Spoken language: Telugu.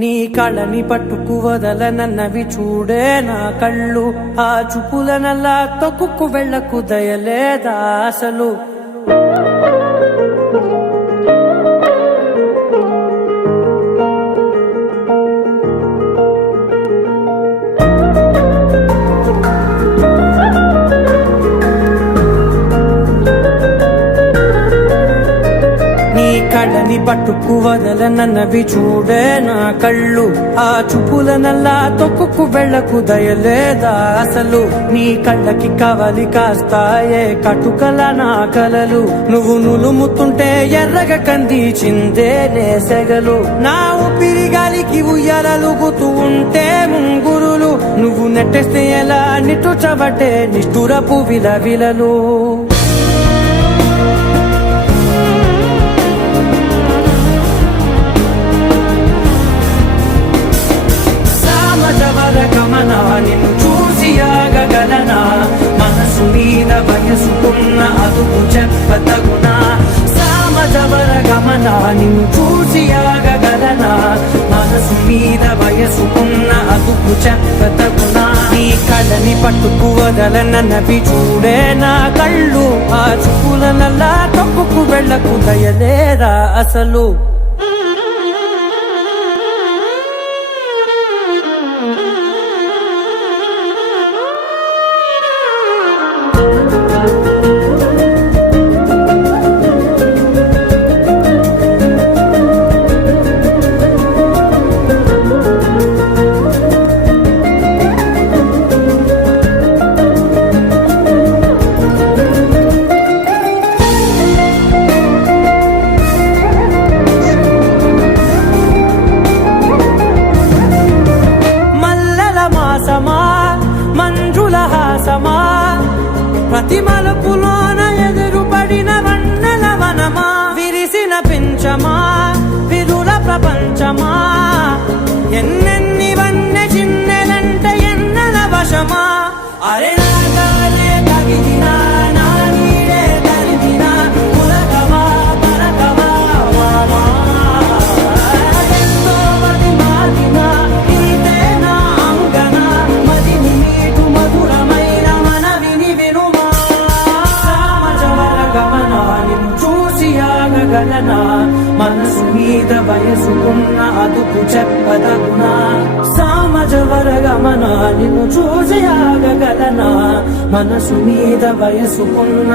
నీ కళ్ళని పట్టుకు వదలనన్నవి చూడే నా కళ్ళు, ఆ చూపులనల్లా తొక్కుకు వెళ్ళకు దయలేదా అసలు. కళ్ళని పట్టుకు వదలనన్నవి చూడే నా కళ్ళు, ఆ చూపులనల్లా తొక్కుకు వెళ్ళకు దయలేదా అసలు. నీ కళ్ళకి కవలి కాస్తాయే కటుకల నా కలలు, నువ్వు నులుముతుంటే ఎర్రగ కందిచిందే నేసెగలు. నా ఊపిరి గాలికి ఉయ్యాలలుగుతూ ఉంటే ముంగురులు, నువ్వు నెట్టేస్తే ఎలా నిట్టుచబట్టే నిష్ఠురపు విలవిలలు. నిన్ను చూసి ఆగగలనా, మనసు మీద వయసుకున్న అదుపు చెప్పతగునా. సామజవర గమన నిన్ను చూసి ఆగగలనా, మనసు మీద వయసుకున్న అదుపు చెప్పతగునా. నీ కళ్ళని పట్టుకు వదలనన్నవి చూడే నా కళ్ళు, ఆ చూపులనల్లా తొక్కుకు వెళ్ళకు దయలేరా అసలు. మంజుల హాసమా, ప్రతి మలుపులోన ఎదురుపడిన వన్నెల వనమా, విరిసిన పించమా విరుల ప్రపంచమా, ఎన్నెన్ని వన్నె చిన్నెలంటే ఎన్నెల వశమా. అరే నాగాలే తగిలినా నా నీడే తరిమినా, ఉలకవా పలకవా మామా, ఎంతో మది మాదినా ఇదే నా అంగన, మదిని నీటు మధురమైన మనవిని వినుమా. సామజవర గమన నిన్ను చూసి ఆగగలనా, మనసు మీద వయసుకున్న అదుపు చెప్పదగునా. సామజవర గమన నిన్ను చూసి ఆగగలనా, మనసు మీద వయసుకున్న